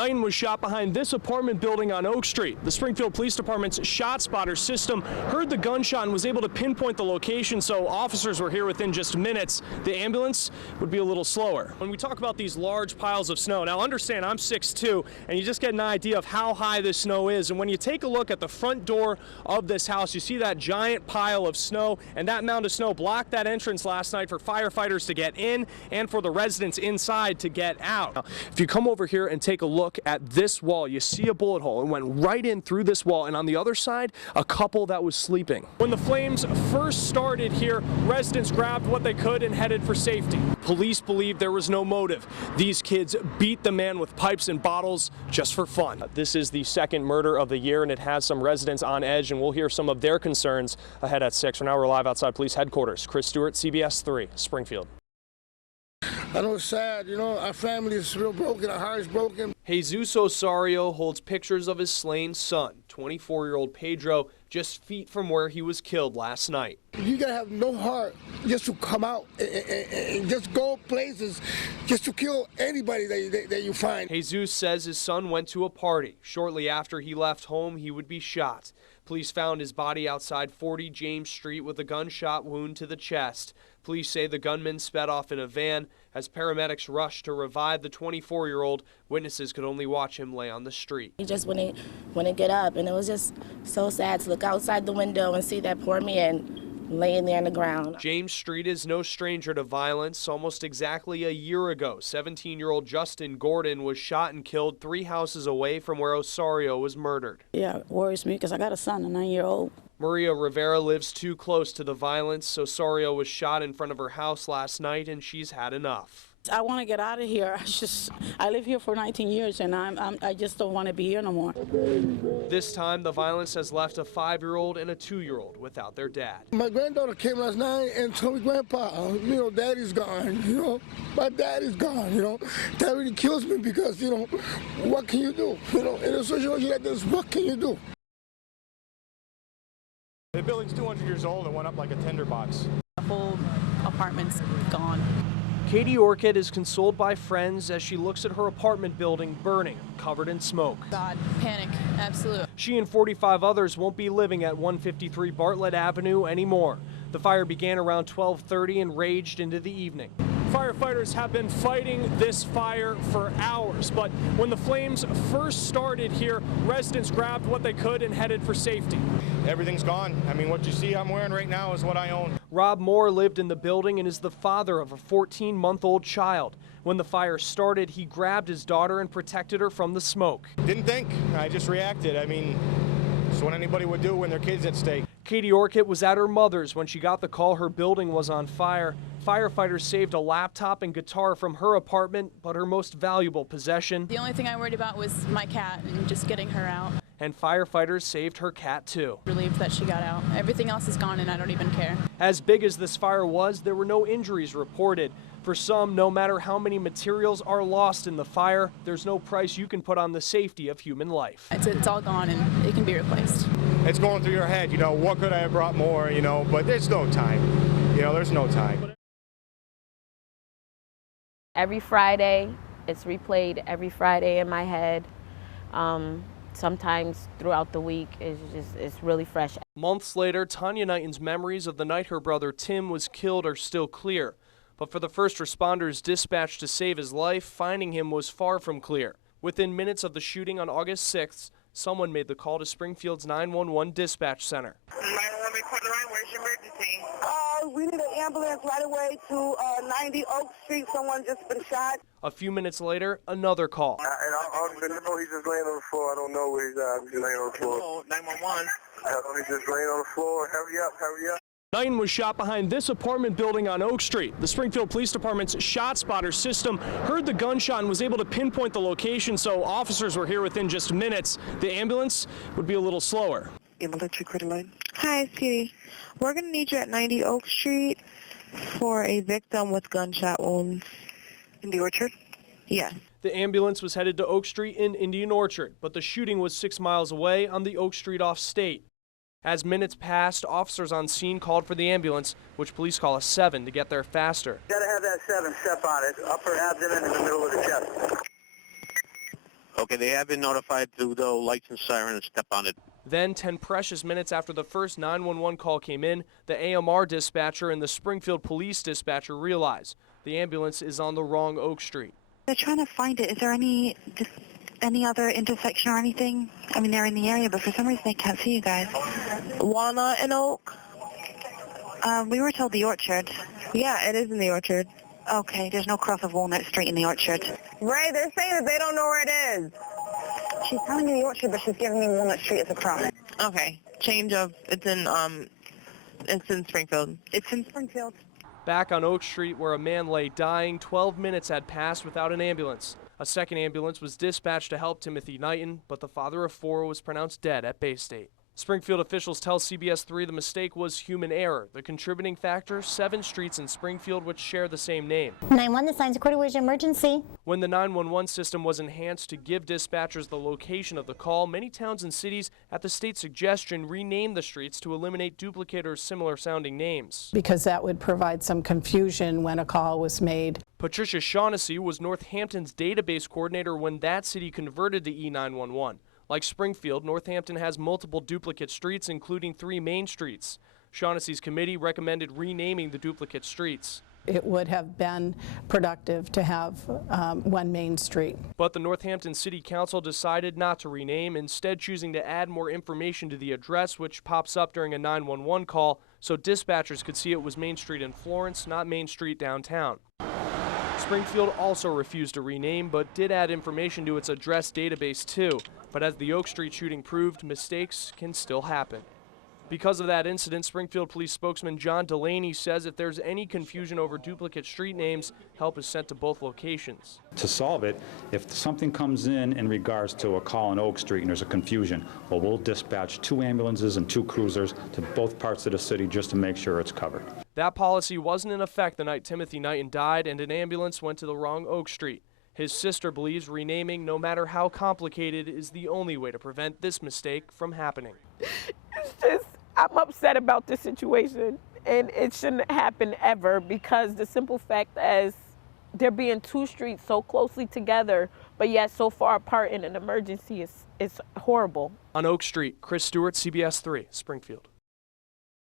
Knighton was shot behind this apartment building on Oak Street. The Springfield Police Department's ShotSpotter system heard the gunshot and was able to pinpoint the location, so officers were here within just minutes. The ambulance would be a little slower. When we talk about these large piles of snow, now understand I'm 6'2", and you just get an idea of how high this snow is. And when you take a look at the front door of this house, you see that giant pile of snow, and that mound of snow blocked that entrance last night for firefighters to get in and for the residents inside to get out. Now, if you come over here and take a look at this wall, you see a bullet hole. It went right in through this wall, and on the other side, a couple that was sleeping. When the flames first started here, residents grabbed what they could and headed for safety. Police believe there was no motive. These kids beat the man with pipes and bottles just for fun. This is the second murder of the year, and it has some residents on edge, and we'll hear some of their concerns ahead at 6. Now we're live outside police headquarters. Chris Stewart, CBS 3, Springfield. I know it's sad, you know, our family is real broken, our heart is broken. Jesus Osorio holds pictures of his slain son, 24-year-old Pedro, just feet from where he was killed last night. You gotta have no heart just to come out and just go places just to kill anybody that you find. Jesus says his son went to a party. Shortly after he left home, he would be shot. Police found his body outside 40 James Street with a gunshot wound to the chest. Police say the gunman sped off in a van. As paramedics rushed to revive the 24-year-old, witnesses could only watch him lay on the street. He just wouldn't get up, and it was just so sad to look outside the window and see that poor man laying there on the ground. James Street is no stranger to violence. Almost exactly a year ago, 17-year-old Justin Gordon was shot and killed 3 houses away from where Osorio was murdered. Yeah, it worries me because I got a son, a 9-year-old. Maria Rivera lives too close to the violence. Osorio was shot in front of her house last night, and she's had enough. I want to get out of here. I live here for 19 years, and I just don't want to be here no more. This time, the violence has left a 5-year-old and a 2-year-old without their dad. My granddaughter came last night and told me, Grandpa, you know, Daddy's gone, you know. My dad is gone, you know. That really kills me because, you know, what can you do? You know, in a situation like this, what can you do? The building's 200 years old and went up like a tinderbox. The whole apartment's gone. Katie Orchid is consoled by friends as she looks at her apartment building burning, covered in smoke. God, panic, absolute. She and 45 others won't be living at 153 Bartlett Avenue anymore. The fire began around 12:30 and raged into the evening. Firefighters have been fighting this fire for hours, but when the flames first started here, residents grabbed what they could and headed for safety. Everything's gone. I mean, what you see I'm wearing right now is what I own. Rob Moore lived in the building and is the father of a 14-month-old child. When the fire started, he grabbed his daughter and protected her from the smoke. Didn't think, I just reacted. I mean, it's what anybody would do when their kid's at stake. Katie Orchid was at her mother's when she got the call her building was on fire. Firefighters saved a laptop and guitar from her apartment, but her most valuable possession. The only thing I worried about was my cat and just getting her out. And firefighters saved her cat too. Relieved that she got out. Everything else is gone and I don't even care. As big as this fire was, there were no injuries reported. For some, no matter how many materials are lost in the fire, there's no price you can put on the safety of human life. It's all gone and it can be replaced. It's going through your head, you know, what could I have brought more, you know, but there's no time. You know, there's no time. Every Friday, it's replayed every Friday in my head. Sometimes throughout the week, it's really fresh. Months later, Tanya Knighton's memories of the night her brother Tim was killed are still clear. But for the first responders dispatched to save his life, finding him was far from clear. Within minutes of the shooting on August 6th, someone made the call to Springfield's 911 dispatch center. 911, where's your emergency? We need an ambulance right away to 90 Oak Street. Someone just been shot. A few minutes later, another call. And I know he's just laying on the floor. I don't know where he's at. He's laying on the floor. 911. He's just laying on the floor. Hurry up, hurry up. Knighton was shot behind this apartment building on Oak Street. The Springfield Police Department's ShotSpotter system heard the gunshot and was able to pinpoint the location, so officers were here within just minutes. The ambulance would be a little slower. Electric credit line. Hi, Siri. We're going to need you at 90 Oak Street for a victim with gunshot wounds. In the Orchard? Yes. The ambulance was headed to Oak Street in Indian Orchard, but the shooting was 6 miles away on the Oak Street off State. As minutes passed, officers on scene called for the ambulance, which police call a 7 to get there faster. Gotta have that 7 step on it, upper abdomen in the middle of the chest. Okay, they have been notified to go lights and siren and step on it. Then, 10 precious minutes after the first 911 call came in, the AMR dispatcher and the Springfield police dispatcher realize the ambulance is on the wrong Oak Street. They're trying to find it. Is there any other intersection or anything? I mean, they're in the area, but for some reason they can't see you guys. Walnut and Oak? We were told the Orchard. Yeah, it is in the Orchard. Okay, there's no cross of Walnut Street in the Orchard. Ray, they're saying that they don't know where it is. She's telling me the Orchard, but she's giving me Walnut Street as a cross. Okay, it's in Springfield. It's in Springfield. Back on Oak Street, where a man lay dying, 12 minutes had passed without an ambulance. A second ambulance was dispatched to help Timothy Knighton, but the father of 4 was pronounced dead at Bay State. Springfield officials tell CBS 3 the mistake was human error. The contributing factor, 7 streets in Springfield which share the same name. 911, this line's recorded. Where's your emergency? When the 911 system was enhanced to give dispatchers the location of the call, many towns and cities, at the state's suggestion, renamed the streets to eliminate duplicate or similar sounding names. Because that would provide some confusion when a call was made. Patricia Shaughnessy was Northampton's database coordinator when that city converted to E911. Like Springfield, Northampton has multiple duplicate streets, including 3 main streets. Shaughnessy's committee recommended renaming the duplicate streets. It would have been productive to have one main street. But the Northampton City Council decided not to rename, instead choosing to add more information to the address, which pops up during a 911 call, so dispatchers could see it was Main Street in Florence, not Main Street downtown. Springfield also refused to rename, but did add information to its address database too. But as the Oak Street shooting proved, mistakes can still happen. Because of that incident, Springfield Police spokesman John Delaney says if there's any confusion over duplicate street names, help is sent to both locations. To solve it, if something comes in regards to a call on Oak Street and there's a confusion, well, we'll dispatch 2 ambulances and 2 cruisers to both parts of the city just to make sure it's covered. That policy wasn't in effect the night Timothy Knighton died and an ambulance went to the wrong Oak Street. His sister believes renaming, no matter how complicated, is the only way to prevent this mistake from happening. It's just, I'm upset about this situation, and it shouldn't happen ever, because the simple fact is there being 2 streets so closely together, but yet so far apart in an emergency is horrible. On Oak Street, Chris Stewart, CBS 3, Springfield.